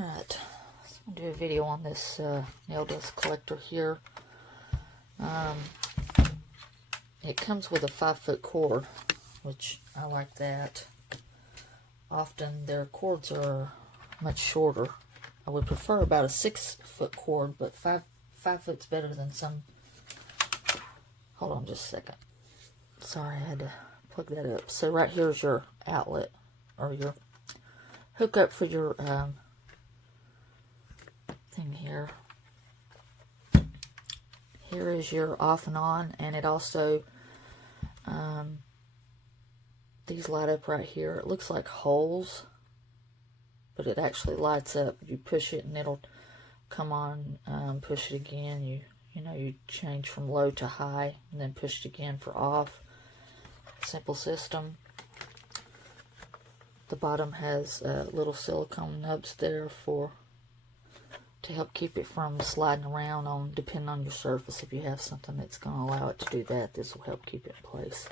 Alright, I'm going to do a video on this nail dust collector here. It comes with a 5-foot cord, which I like that. Often their cords are much shorter. I would prefer about a 6-foot cord, but 5 foot's better than some. Hold on just a second. Sorry, I had to plug that up. So right here is your outlet, or your hookup for your thing here. Here is your off and on, and it also, these light up right here. It looks like holes, but it actually lights up. You push it and it'll come on, push it again. You change from low to high, and then push it again for off. Simple system. The bottom has little silicone nubs there to help keep it from sliding around depending on your surface. If you have something that's going to allow it to do that, this will help keep it in place.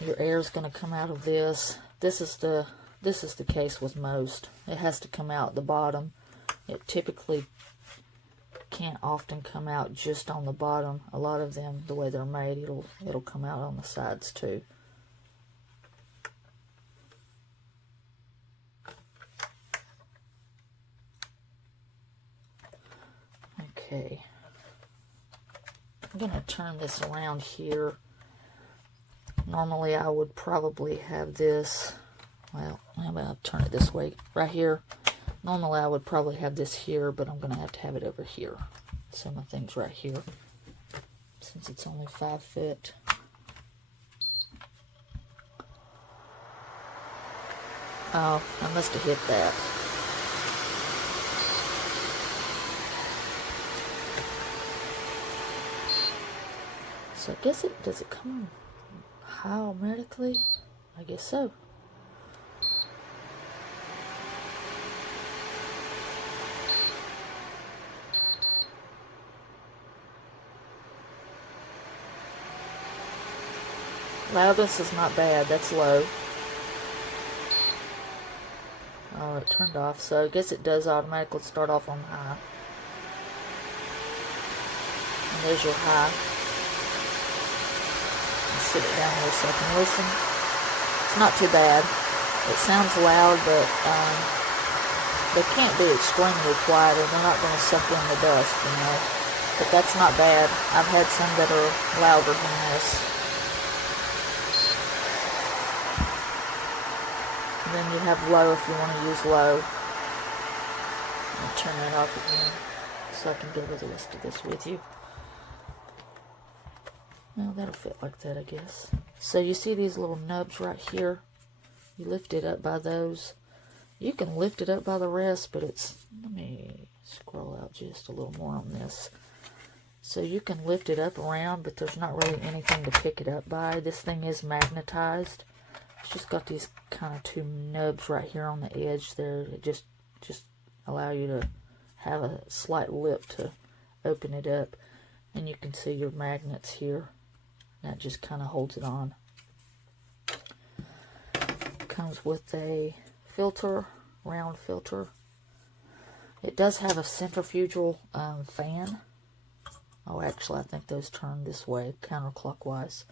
Your air is going to come out of this. This is the case with most. It has to come out the bottom. It typically can't often come out just on the bottom. A lot of them, the way they're made, it'll come out on the sides too. Okay, I'm going to turn this around here. Normally I would probably have this, well, I'm going to turn it this way, right here. Normally I would probably have this here, but I'm going to have it over here. So my thing's right here, since it's only 5 foot. Oh, I must have hit that. So I guess does it come high automatically? I guess so. Loudness is not bad, that's low. Oh, it turned off, so I guess it does automatically start off on high. And there's your high. Sit it down here so I can listen. It's not too bad. It sounds loud, but they can't be extremely quiet, or they're not going to suck in the dust, But that's not bad. I've had some that are louder than this. And then you have low if you want to use low. I'll turn that off again so I can go over the rest of this with you. Well, that'll fit like that, I guess. So you see these little nubs right here? You lift it up by those. You can lift it up by the rest, but let me scroll out just a little more on this. So you can lift it up around, but there's not really anything to pick it up by. This thing is magnetized. It's just got these kind of 2 nubs right here on the edge there that just allow you to have a slight lip to open it up. And you can see your magnets here. That just kind of holds it on. Comes with a filter, round filter. It does have a centrifugal fan. Oh, actually, I think those turn this way, counterclockwise.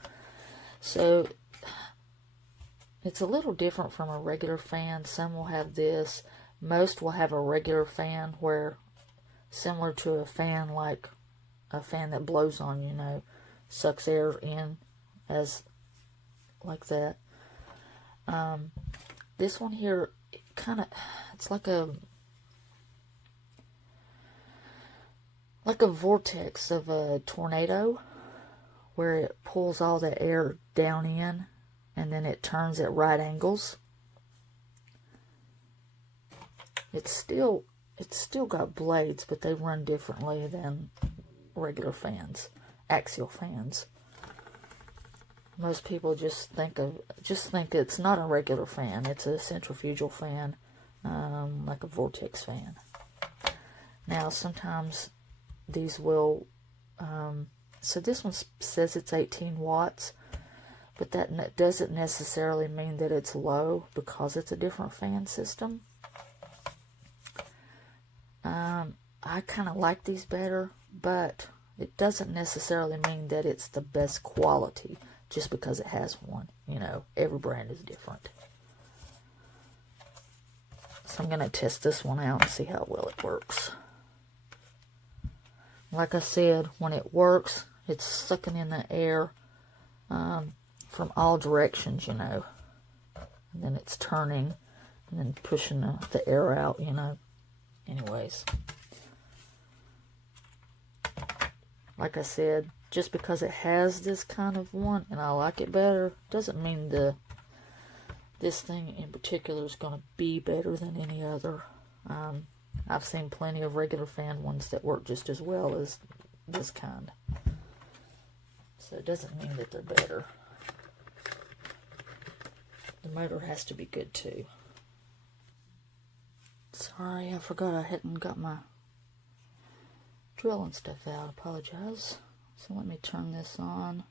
So it's a little different from a regular fan. Some will have this. Most will have a regular fan, where similar to a fan, like a fan that blows on, sucks air in as like that. This one here, it's like a vortex of a tornado, where it pulls all the air down in and then it turns at right angles. It's still got blades, but they run differently than regular fans, axial fans. Most people just think it's not a regular fan. It's a centrifugal fan, like a vortex fan. Now sometimes these will, so this one says it's 18 watts, but that doesn't necessarily mean that it's low, because it's a different fan system. I kind of like these better, but it doesn't necessarily mean that it's the best quality just because it has one. You know, every brand is different. So I'm going to test this one out and see how well it works. Like I said, when it works, it's sucking in the air from all directions, you know. And then it's turning and then pushing the air out, you know. Anyways. Like I said, just because it has this kind of one and I like it better, doesn't mean this thing in particular is going to be better than any other. I've seen plenty of regular fan ones that work just as well as this kind. So it doesn't mean that they're better. The motor has to be good too. Sorry, I forgot I hadn't got my drill and stuff out. Apologize. So let me turn this on.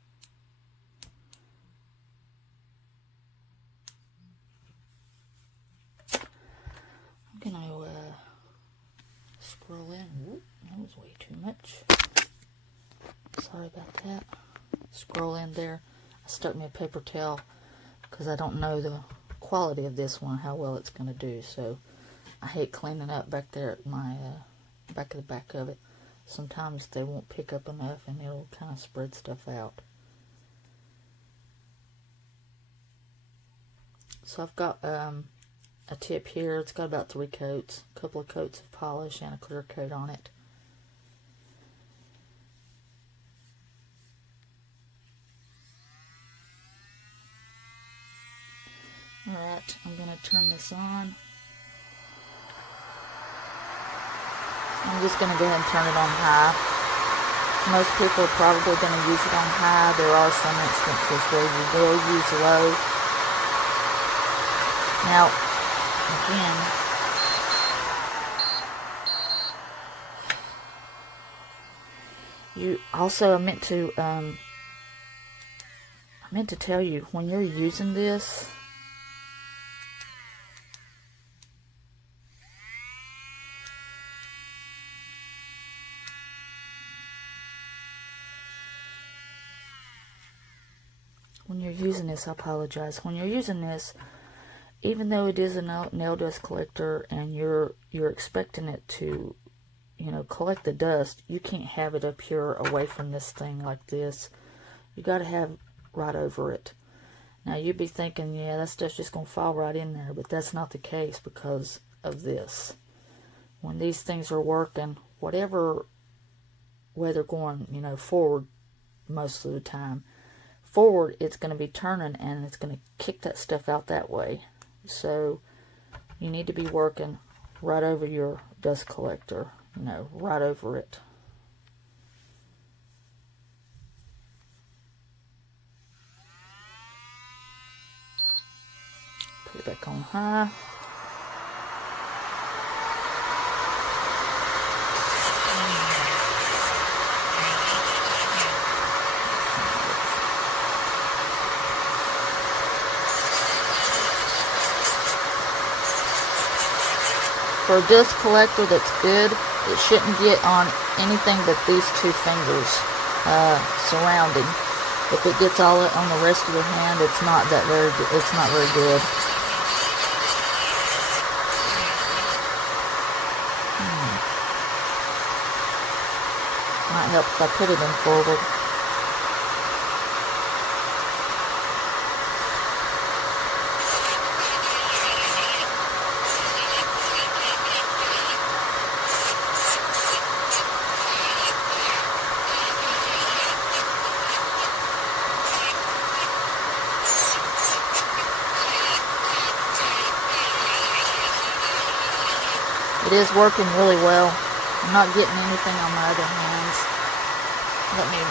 I'm gonna scroll in. Whoop, that was way too much. Sorry about that. Scroll in there. I stuck me a paper towel because I don't know the quality of this one, how well it's gonna do. So I hate cleaning up back there at my back of it. Sometimes they won't pick up enough and it'll kind of spread stuff out. So I've got a tip here. It's got about 3 coats, a couple of coats of polish and a clear coat on it. Alright, I'm going to turn this on. I'm just going to go ahead and turn it on high. Most people are probably going to use it on high. There are some instances where you will use low. Now, again, you also, I meant to tell you, when you're using this, I apologize. When you're using this, even though it is a nail dust collector and you're expecting it to, you know, collect the dust, you can't have it up here away from this thing like this. You got to have right over it. Now you'd be thinking, yeah, that stuff's just gonna fall right in there, but that's not the case because of this. When these things are working, whatever way they're going, you know, forward most of the time, forward it's going to be turning and it's going to kick that stuff out that way. So you need to be working right over your dust collector, you know, right over it. Put it back on high. For a dust collector that's good, it shouldn't get on anything but these 2 fingers surrounding. If it gets all on the rest of your hand, it's not very good. Might help if I put it in forward. It is working really well. I'm not getting anything on my other hands. Let me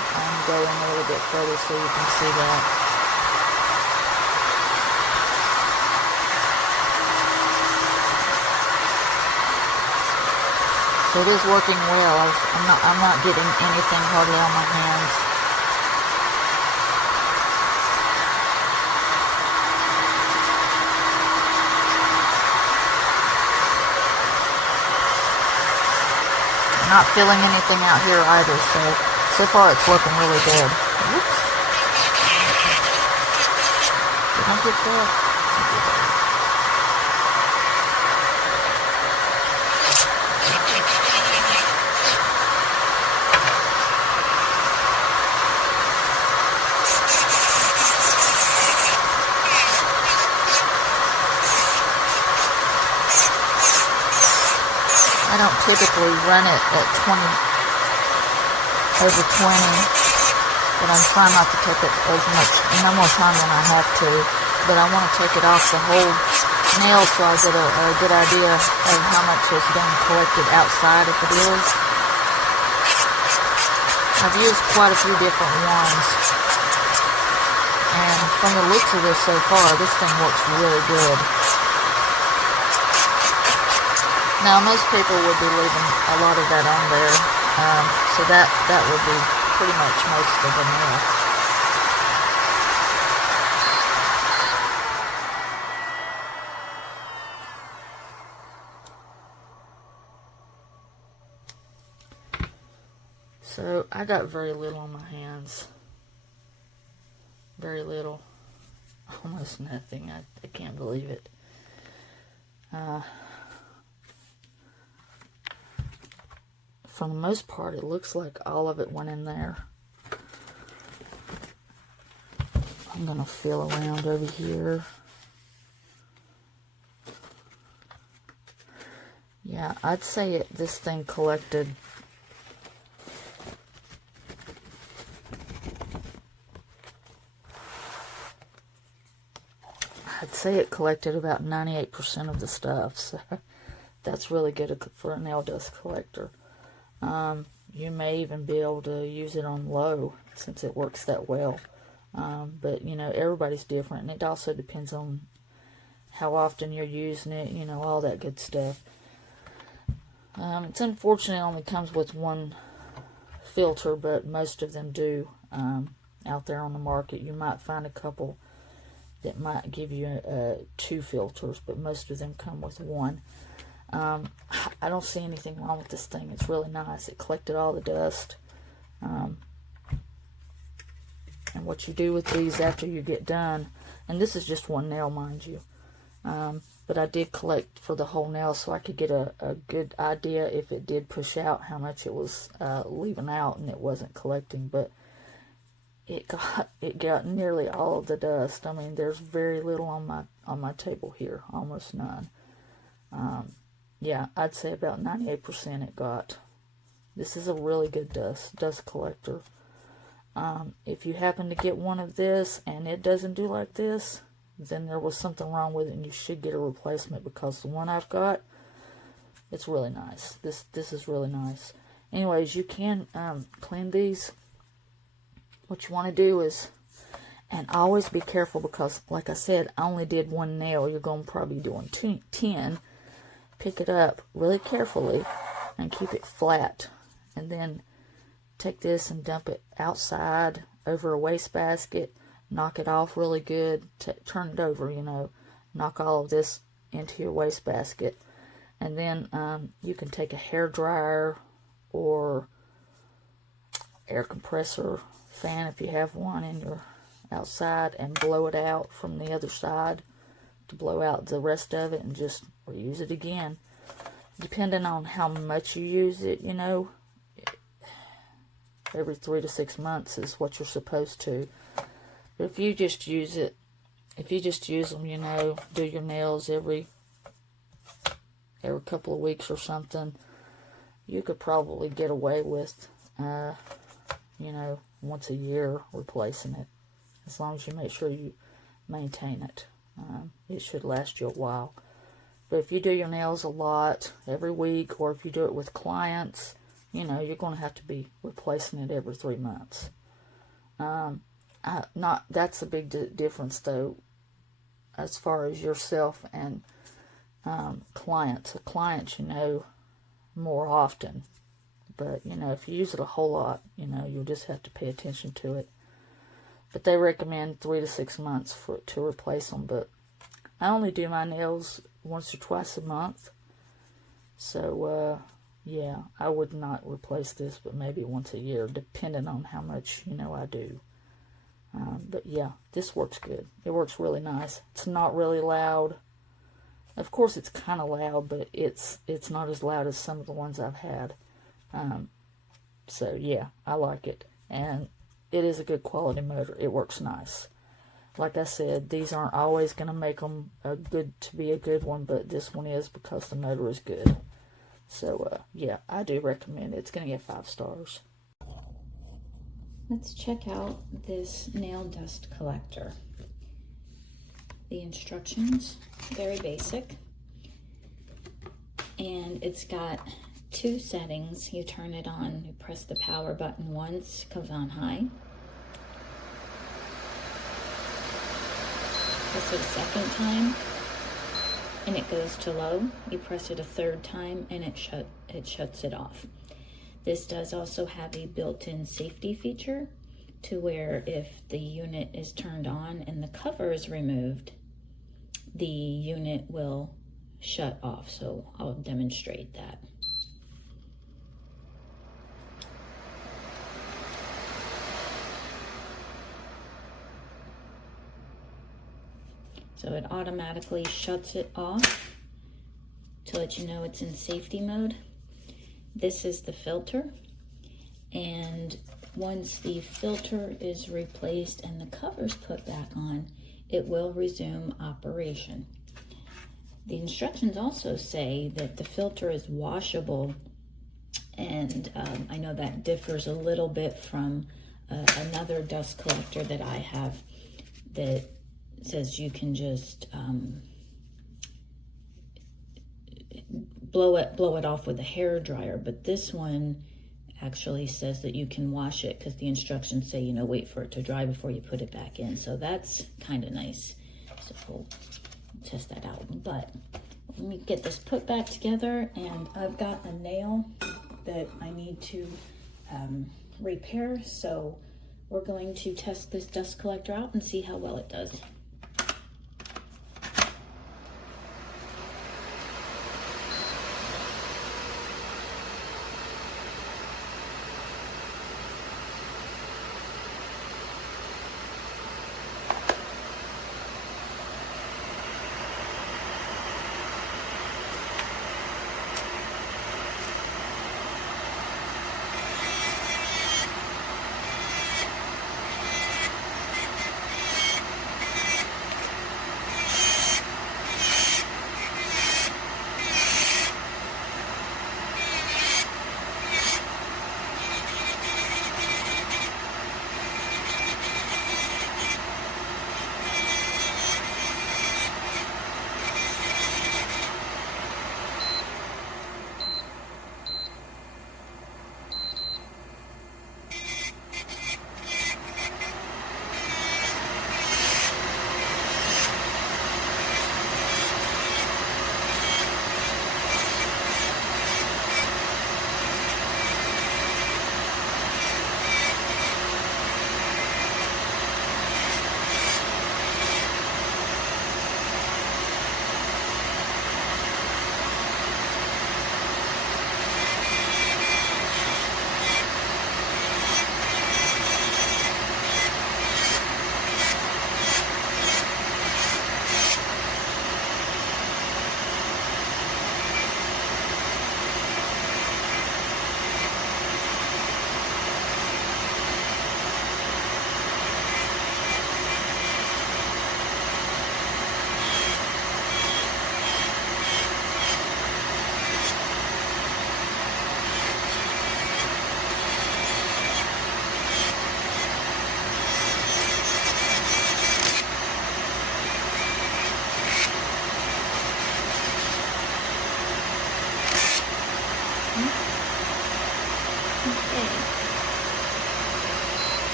go in a little bit further so you can see that. So it is working well. I'm not getting anything hardly on my hands. not feeling anything out here either, so far it's looking really good. Whoops. Did I get that? I don't typically run it at 20, over 20, but I'm trying not to take it as much, no more time than I have to, but I want to take it off the whole nail so I get a good idea of how much has been collected outside if it is. I've used quite a few different ones, and from the looks of this so far, this thing looks really good. Now, most people would be leaving a lot of that on there, so that would be pretty much most of the nail. So, I got very little on my hands. Very little. Almost nothing. I can't believe it. For the most part, it looks like all of it went in there. I'm going to feel around over here. Yeah, I'd say this thing collected about 98% of the stuff, so that's really good for a nail dust collector. You may even be able to use it on low since it works that well. But, you know, everybody's different, and it also depends on how often you're using it, you know, all that good stuff. It's unfortunate it only comes with one filter, but most of them do. Out there on the market, you might find a couple that might give you 2 filters, but most of them come with one. I don't see anything wrong with this thing. It's really nice. It collected all the dust. And what you do with these after you get done, and this is just one nail, mind you, but I did collect for the whole nail so I could get a good idea if it did push out how much it was leaving out and it wasn't collecting. But it got nearly all of the dust. I mean, there's very little on my table here, almost none. Yeah, I'd say about 98% it got. This is a really good dust collector. If you happen to get one of this and it doesn't do like this, then there was something wrong with it and you should get a replacement, because the one I've got, it's really nice. This is really nice. Anyways, you can clean these. What you want to do is, and always be careful, because like I said, I only did one nail. You're going to probably be doing 10. Pick it up really carefully and keep it flat, and then take this and dump it outside over a wastebasket. Knock it off really good. Turn it over, you know. Knock all of this into your wastebasket, and then you can take a hair dryer or air compressor fan if you have one in your outside, and blow it out from the other side to blow out the rest of it, and just reuse it again. Depending on how much you use it, you know, every 3 to 6 months is what you're supposed to. But if you just use them, you know, do your nails every couple of weeks or something, you could probably get away with, you know, once a year replacing it, as long as you make sure you maintain it. It should last you a while. But if you do your nails a lot, every week, or if you do it with clients, you know, you're going to have to be replacing it every 3 months. That's a big difference, though, as far as yourself and clients. A client, you know, more often. But, you know, if you use it a whole lot, you know, you'll just have to pay attention to it. But they recommend 3 to 6 months to replace them. But I only do my nails once or twice a month. So, yeah, I would not replace this, but maybe once a year, depending on how much, I do. But yeah, this works good. It works really nice. It's not really loud. Of course, it's kind of loud, but it's not as loud as some of the ones I've had. So yeah, I like it. And it is a good quality motor. It works nice. Like I said, these aren't always going to make them to be a good one, but this one is because the motor is good. So yeah, I do recommend it. It's going to get 5 stars. Let's check out this nail dust collector. The instructions, very basic. And it's got 2 settings. You turn it on, you press the power button once, it comes on high. Press it a second time and it goes to low. You press it a third time and it shuts it off. This does also have a built-in safety feature to where if the unit is turned on and the cover is removed, the unit will shut off. So I'll demonstrate that. So it automatically shuts it off to let you know it's in safety mode. This is the filter, and once the filter is replaced and the cover's put back on, it will resume operation. The instructions also say that the filter is washable, and I know that differs a little bit from another dust collector that I have that says you can just blow it off with a hair dryer, but this one actually says that you can wash it because the instructions say, wait for it to dry before you put it back in. So that's kind of nice. So we'll test that out. But let me get this put back together, and I've got a nail that I need to repair. So we're going to test this dust collector out and see how well it does.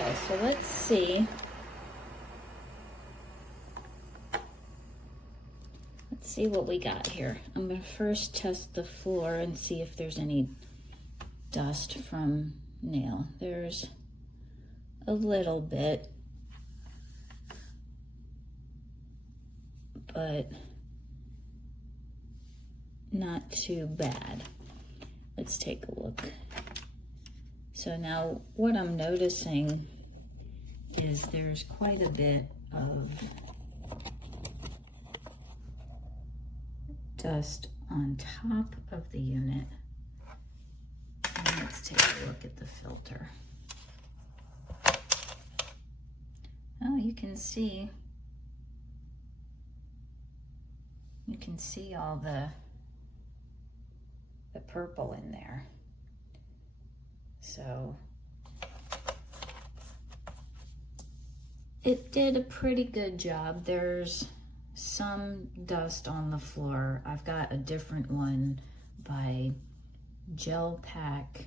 Okay, so let's see. Let's see what we got here. I'm going to first test the floor and see if there's any dust from nail. There's a little bit, but not too bad. Let's take a look. So now what I'm noticing is there's quite a bit of dust on top of the unit. And let's take a look at the filter. Oh, you can see all the purple in there. So it did a pretty good job. There's some dust on the floor. I've got a different one by Gel Pack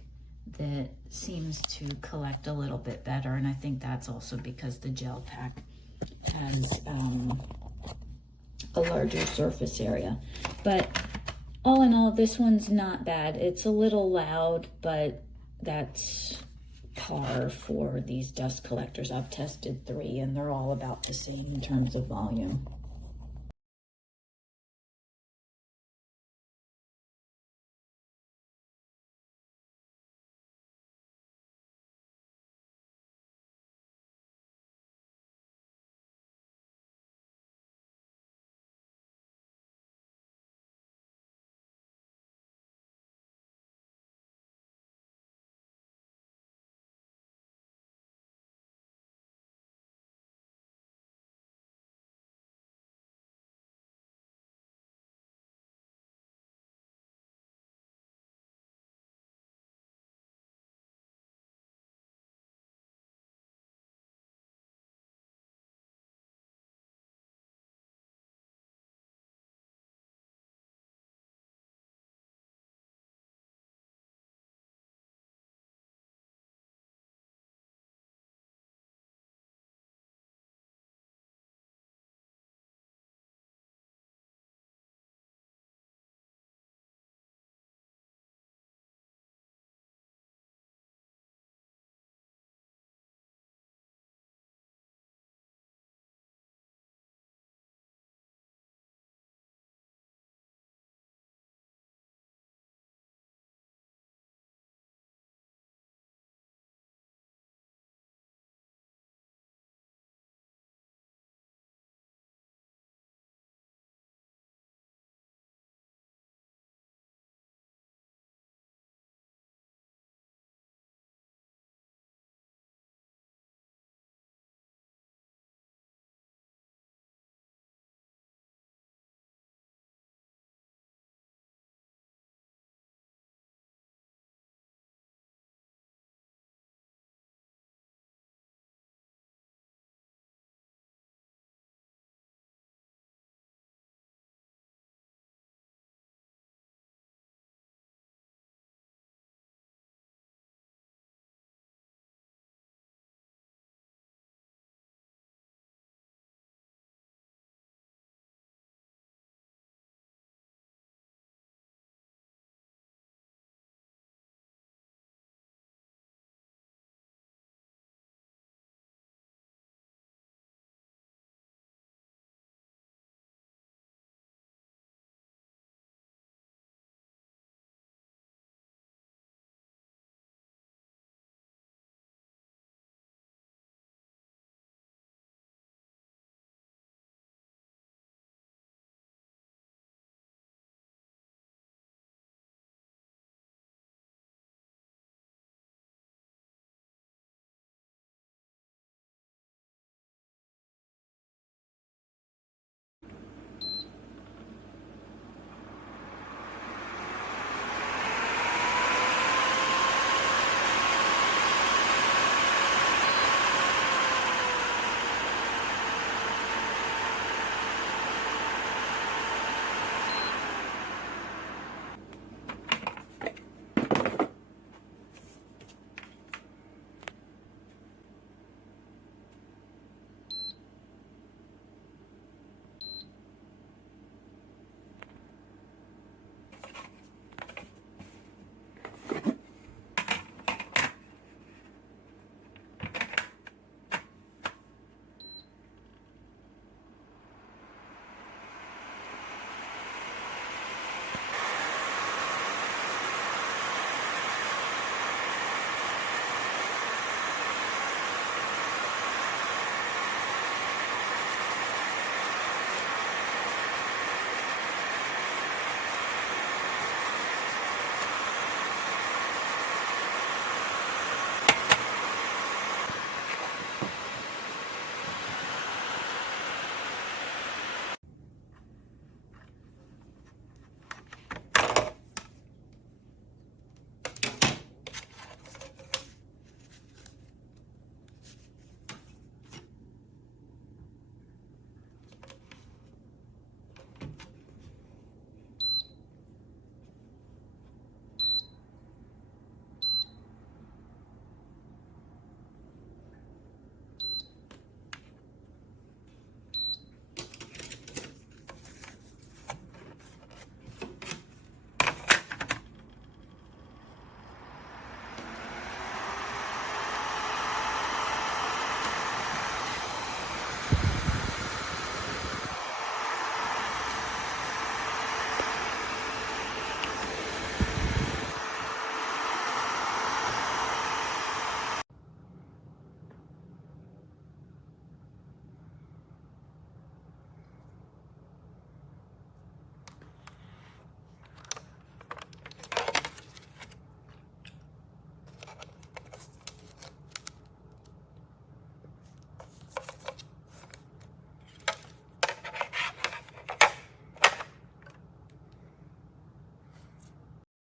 that seems to collect a little bit better, and I think that's also because the Gel Pack has a larger surface area. But all in all, this one's not bad. It's a little loud, but that's par for these dust collectors. I've tested 3 and they're all about the same in terms of volume.